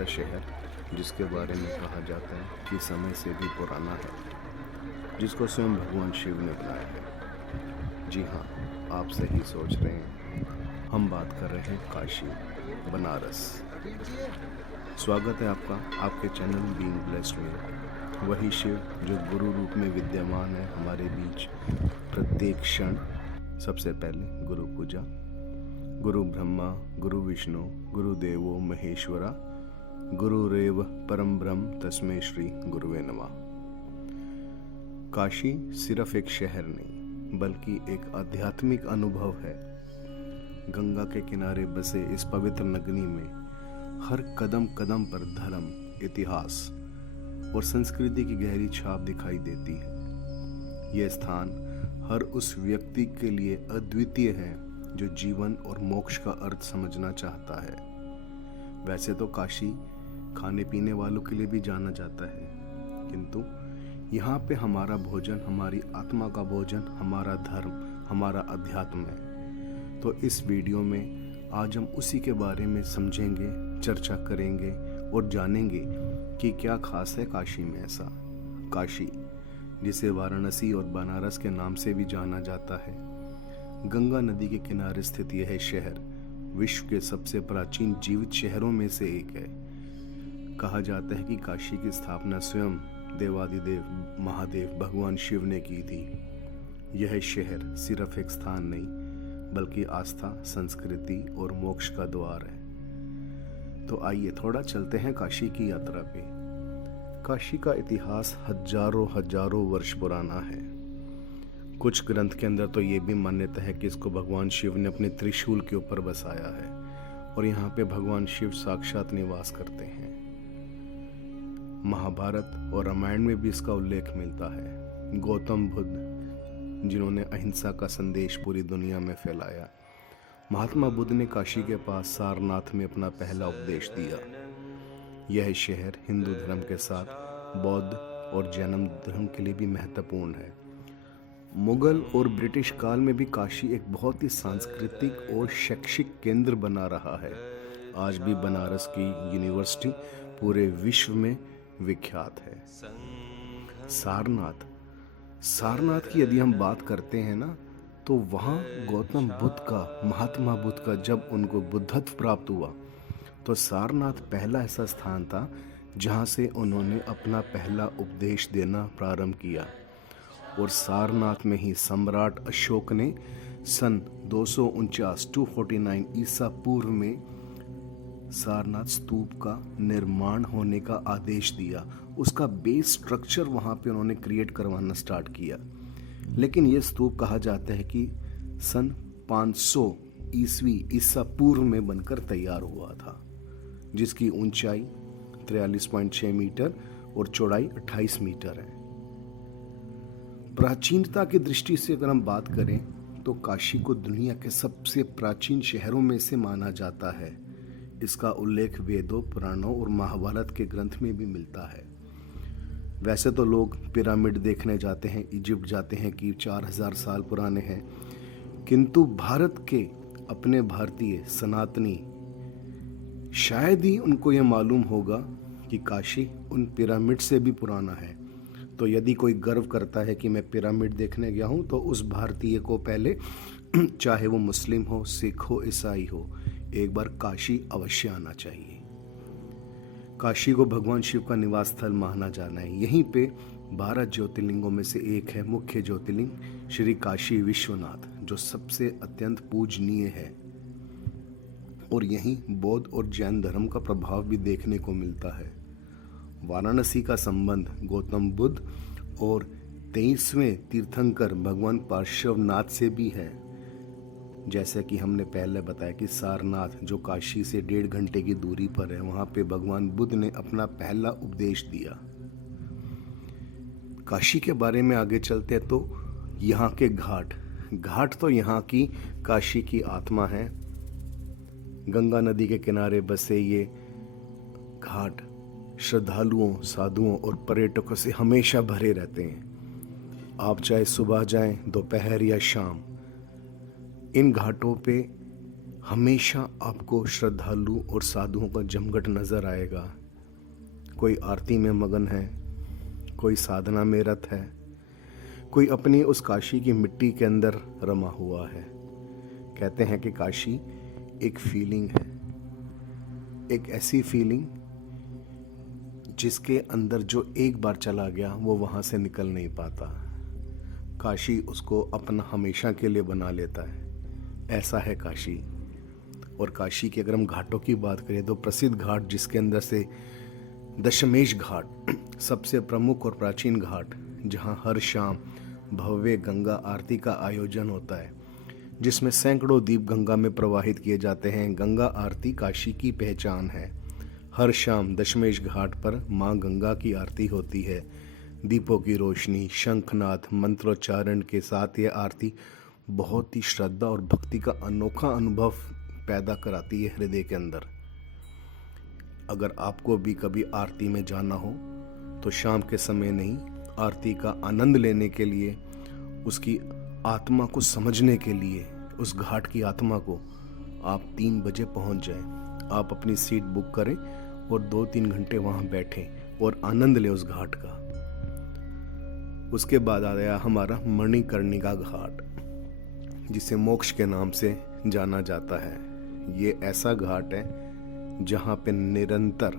ऐसा शहर जिसके बारे में कहा जाता है कि समय से भी पुराना है, जिसको स्वयं भगवान शिव ने बनाया है। जी हाँ, आप सही सोच रहे हैं, हम बात कर रहे हैं काशी, बनारस। स्वागत है आपका आपके चैनल बीइंग ब्लेस्ड में। वही शिव जो गुरु रूप में विद्यमान है हमारे बीच प्रत्येक क्षण। सबसे पहले गुरु पूजा। गुरु ब्रह्मा गुरु विष्णु गुरु देवो महेश्वरा गुरुरेव परम ब्रह्म तस्मै श्री गुरुवे नमः। काशी सिर्फ एक शहर नहीं बल्कि एक आध्यात्मिक अनुभव है। गंगा के किनारे बसे इस पवित्र नगरी में हर कदम कदम पर धर्म, इतिहास और संस्कृति की गहरी छाप दिखाई देती है। यह स्थान हर उस व्यक्ति के लिए अद्वितीय है जो जीवन और मोक्ष का अर्थ समझना चाहता है। वैसे तो काशी खाने पीने वालों के लिए भी जाना जाता है, किंतु यहाँ पे हमारा भोजन, हमारी आत्मा का भोजन, हमारा धर्म, हमारा अध्यात्म है। तो इस वीडियो में आज हम उसी के बारे में समझेंगे, चर्चा करेंगे और जानेंगे कि क्या खास है काशी में ऐसा। काशी, जिसे वाराणसी और बनारस के नाम से भी जाना जाता है, गंगा नदी के किनारे स्थित यह शहर विश्व के सबसे प्राचीन जीवित शहरों में से एक है। कहा जाता है कि काशी की स्थापना स्वयं देवादिदेव महादेव भगवान शिव ने की थी। यह शहर सिर्फ एक स्थान नहीं बल्कि आस्था, संस्कृति और मोक्ष का द्वार है। तो आइए थोड़ा चलते हैं काशी की यात्रा पे। काशी का इतिहास हजारों वर्ष पुराना है। कुछ ग्रंथ के अंदर तो ये भी मान्यता है कि इसको भगवान शिव ने अपने त्रिशूल के ऊपर बसाया है और यहाँ पे भगवान शिव साक्षात निवास करते हैं। महाभारत और रामायण में भी इसका उल्लेख मिलता है। गौतम बुद्ध, जिन्होंने अहिंसा का संदेश पूरी दुनिया में फैलाया, महात्मा बुद्ध ने काशी के पास सारनाथ में अपना पहला उपदेश दिया। यह शहर हिंदू धर्म के साथ बौद्ध और जैन धर्म के लिए भी महत्वपूर्ण है। मुगल और ब्रिटिश काल में भी काशी एक बहुत ही सांस्कृतिक और शैक्षिक केंद्र बना रहा है। आज भी बनारस की यूनिवर्सिटी पूरे विश्व में विख्यात है। सारनाथ की यदि हम बात करते हैं ना, तो वहाँ गौतम बुद्ध का, महात्मा बुद्ध का, जब उनको बुद्धत्व प्राप्त हुआ तो सारनाथ पहला ऐसा स्थान था जहाँ से उन्होंने अपना पहला उपदेश देना प्रारंभ किया। और सारनाथ में ही सम्राट अशोक ने सन 249 ईसा पूर्व में सारनाथ स्तूप का निर्माण होने का आदेश दिया। उसका बेस स्ट्रक्चर वहाँ पे उन्होंने क्रिएट करवाना स्टार्ट किया। लेकिन ये स्तूप कहा जाता है कि सन 500 ईसा पूर्व में बनकर तैयार हुआ था, जिसकी ऊंचाई 43.6 मीटर और चौड़ाई 28 मीटर है। प्राचीनता की दृष्टि से अगर हम बात करें तो काशी को दुनिया के सबसे प्राचीन शहरों में से माना जाता है। इसका उल्लेख वेदों, पुराणों और महाभारत के ग्रंथ में भी मिलता है। वैसे तो लोग पिरामिड देखने जाते हैं, इजिप्ट जाते हैं कि 4000 साल पुराने हैं, किंतु भारत के अपने भारतीय सनातनी शायद ही उनको यह मालूम होगा कि काशी उन पिरामिड से भी पुराना है। तो यदि कोई गर्व करता है कि मैं पिरामिड देखने गया हूँ, तो उस भारतीय को पहले, चाहे वो मुस्लिम हो, सिख हो, ईसाई हो, एक बार काशी अवश्य आना चाहिए। काशी को भगवान शिव का निवास स्थल माना जाना है। यहीं पे 12 ज्योतिर्लिंगों में से एक है मुख्य ज्योतिर्लिंग श्री काशी विश्वनाथ, जो सबसे अत्यंत पूजनीय है। और यहीं बौद्ध और जैन धर्म का प्रभाव भी देखने को मिलता है। वाराणसी का संबंध गौतम बुद्ध और 23वें तीर्थंकर भगवान पार्श्वनाथ से भी है। जैसे कि हमने पहले बताया कि सारनाथ, जो काशी से 1.5 घंटे की दूरी पर है, वहां पे भगवान बुद्ध ने अपना पहला उपदेश दिया। काशी के बारे में आगे चलते हैं तो यहाँ के घाट तो यहाँ की काशी की आत्मा है। गंगा नदी के किनारे बसे ये घाट श्रद्धालुओं, साधुओं और पर्यटकों से हमेशा भरे रहते हैं। आप चाहे सुबह जाएं, दोपहर या शाम, इन घाटों पे हमेशा आपको श्रद्धालु और साधुओं का जमघट नजर आएगा। कोई आरती में मगन है, कोई साधना में रत है, कोई अपनी उस काशी की मिट्टी के अंदर रमा हुआ है। कहते हैं कि काशी एक फीलिंग है, एक ऐसी फीलिंग जिसके अंदर जो एक बार चला गया वो वहां से निकल नहीं पाता। काशी उसको अपना हमेशा के लिए बना लेता है। ऐसा है काशी। और काशी के अगर हम घाटों की बात करें तो प्रसिद्ध घाट जिसके अंदर से दशमेश घाट सबसे प्रमुख और प्राचीन घाट, जहां हर शाम भव्य गंगा आरती का आयोजन होता है, जिसमें सैकड़ों दीप गंगा में प्रवाहित किए जाते हैं। गंगा आरती काशी की पहचान है। हर शाम दशमेश घाट पर मां गंगा की आरती होती है। दीपों की रोशनी, शंखनाद, मंत्रोच्चारण के साथ ये आरती बहुत ही श्रद्धा और भक्ति का अनोखा अनुभव पैदा कराती है हृदय के अंदर। अगर आपको भी कभी आरती में जाना हो तो शाम के समय नहीं, आरती का आनंद लेने के लिए, उसकी आत्मा को समझने के लिए, उस घाट की आत्मा को, आप 3 बजे पहुंच जाएं। आप अपनी सीट बुक करें और 2-3 घंटे वहां बैठें और आनंद लें उस घाट का। उसके बाद आ गया हमारा मणिकर्णिका घाट, जिसे मोक्ष के नाम से जाना जाता है। ये ऐसा घाट है जहाँ पे निरंतर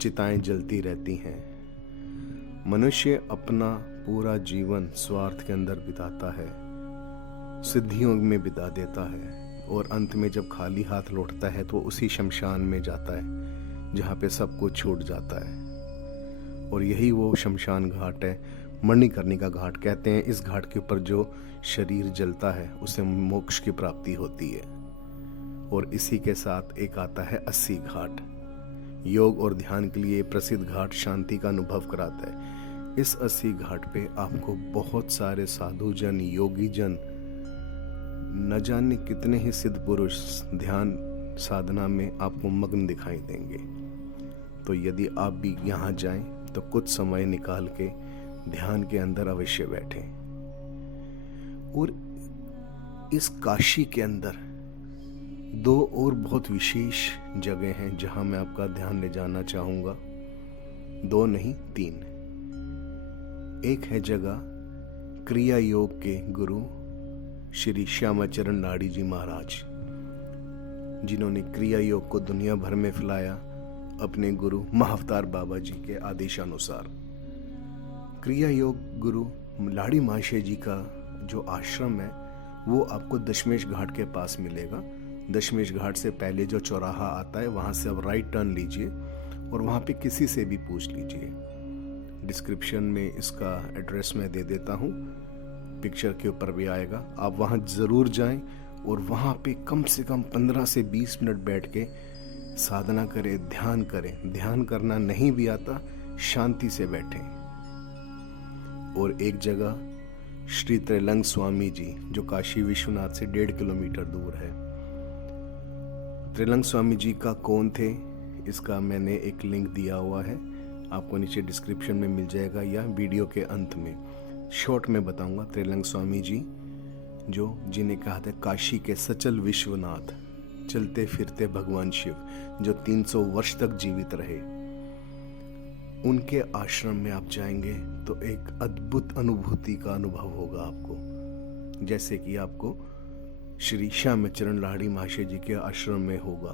चिताएं जलती रहती हैं। मनुष्य अपना पूरा जीवन स्वार्थ के अंदर बिताता है, सिद्धियों में बिता देता है, और अंत में जब खाली हाथ लौटता है तो उसी शमशान में जाता है जहाँ पे सब कुछ छूट जाता है। और यही वो शमशान घाट है, मणिकर्णिका घाट कहते हैं। इस घाट के ऊपर जो शरीर जलता है उसे मोक्ष की प्राप्ति होती है। और इसी के साथ एक आता है 80 घाट, योग और ध्यान के लिए प्रसिद्ध घाट, शांति का अनुभव कराता है। इस 80 घाट पे आपको बहुत सारे साधु जन, योगी जन, न जाने कितने ही सिद्ध पुरुष ध्यान साधना में आपको मग्न दिखाई देंगे। तो यदि आप भी यहाँ जाएं तो कुछ समय निकाल के ध्यान के अंदर अवश्य बैठें। और इस काशी के अंदर 2 और बहुत विशेष जगह हैं जहां मैं आपका ध्यान ले जाना चाहूंगा। 2 नहीं 3। एक है जगह क्रिया योग के गुरु श्री श्यामाचरण लाड़ी जी महाराज, जिन्होंने क्रिया योग को दुनिया भर में फैलाया अपने गुरु महाअवतार बाबा जी के आदेशानुसार। क्रिया योग गुरु लाड़ी महाशय जी का जो आश्रम है वो आपको दशमेश घाट के पास मिलेगा। दशमेश घाट से पहले जो चौराहा आता है वहां से आप राइट टर्न लीजिए और वहां पे किसी से भी पूछ लीजिए। डिस्क्रिप्शन में इसका एड्रेस मैं दे देता हूँ, पिक्चर के ऊपर भी आएगा। आप वहां जरूर जाएं और वहां पे कम से कम 15 से 20 मिनट बैठ के साधना करें, ध्यान करें। ध्यान करना नहीं भी आता, शांति से बैठें। और एक जगह श्री त्रिलंग स्वामी जी, जो काशी विश्वनाथ से 1.5 किलोमीटर दूर है। त्रिलंग स्वामी जी का कौन थे, इसका मैंने एक लिंक दिया हुआ है, आपको नीचे डिस्क्रिप्शन में मिल जाएगा या वीडियो के अंत में शॉर्ट में बताऊंगा। त्रिलंग स्वामी जी जो जिन्हें कहा था काशी के सचल विश्वनाथ, चलते फिरते भगवान शिव, जो 300 वर्ष तक जीवित रहे। उनके आश्रम में आप जाएंगे तो एक अद्भुत अनुभूति का अनुभव होगा आपको, जैसे कि आपको श्री श्यामाचरण लाड़ी महाशय जी के आश्रम में होगा।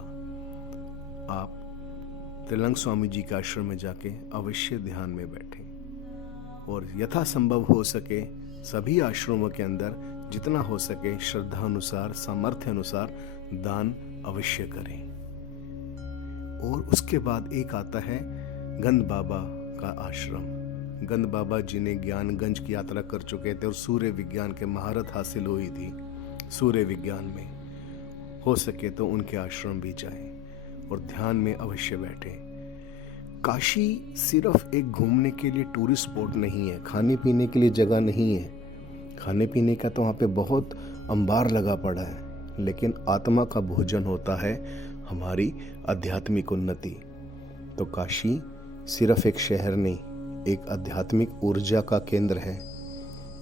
आप त्रिलंग स्वामी जी के आश्रम में जाके अवश्य ध्यान में बैठें और यथासंभव हो सके सभी आश्रमों के अंदर जितना हो सके श्रद्धा अनुसार, सामर्थ्य अनुसार दान अवश्य करें। और उसके बाद एक आता है गंध बाबा का आश्रम। गंध बाबा जिन्हें ज्ञानगंज की यात्रा कर चुके थे और सूर्य विज्ञान के महारत हासिल हुई थी सूर्य विज्ञान में, हो सके तो उनके आश्रम भी जाएं और ध्यान में अवश्य बैठें। काशी सिर्फ एक घूमने के लिए टूरिस्ट स्पॉट नहीं है, खाने पीने के लिए जगह नहीं है। खाने पीने का तो वहाँ पे बहुत अंबार लगा पड़ा है, लेकिन आत्मा का भोजन होता है हमारी आध्यात्मिक उन्नति। तो काशी सिर्फ एक शहर नहीं, एक आध्यात्मिक ऊर्जा का केंद्र है।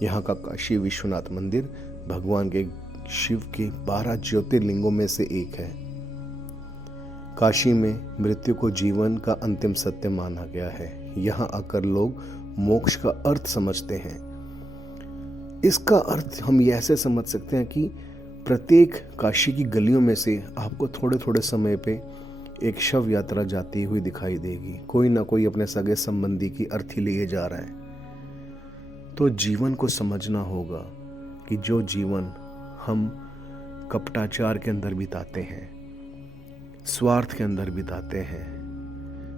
यहाँ का काशी विश्वनाथ मंदिर भगवान के शिव के 12 ज्योतिर्लिंगों में से एक है। काशी में मृत्यु को जीवन का अंतिम सत्य माना गया है। यहाँ आकर लोग मोक्ष का अर्थ समझते हैं। इसका अर्थ हम ये ऐसे समझ सकते हैं कि प्रत्येक काशी की गलियों में से आपको थोड़े थोड़े समय पे एक शव यात्रा जाती हुई दिखाई देगी। कोई ना कोई अपने सगे संबंधी की अर्थी लिए जा रहा है। तो जीवन को समझना होगा कि जो जीवन हम कपटाचार के अंदर बिताते हैं, स्वार्थ के अंदर बिताते हैं,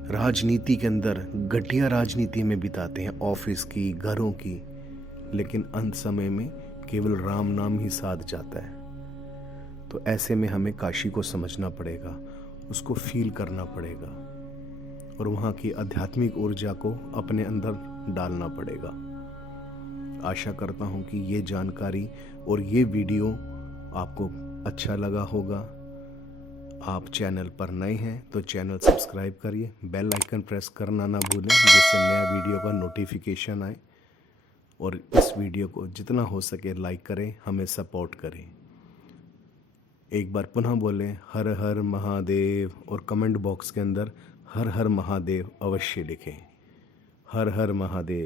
राजनीति के अंदर, घटिया राजनीति में बिताते हैं, ऑफिस की, घरों की, लेकिन अंत समय में केवल राम नाम ही साध जाता है। तो ऐसे में हमें काशी को समझना पड़ेगा, उसको फील करना पड़ेगा और वहाँ की आध्यात्मिक ऊर्जा को अपने अंदर डालना पड़ेगा। आशा करता हूँ कि ये जानकारी और ये वीडियो आपको अच्छा लगा होगा। आप चैनल पर नए हैं तो चैनल सब्सक्राइब करिए, बेल आइकन प्रेस करना ना भूलें जिससे नया वीडियो का नोटिफिकेशन आए। और इस वीडियो को जितना हो सके लाइक करें, हमें सपोर्ट करें। एक बार पुनः बोलें हर हर महादेव और कमेंट बॉक्स के अंदर हर हर महादेव अवश्य लिखें। हर हर महादेव।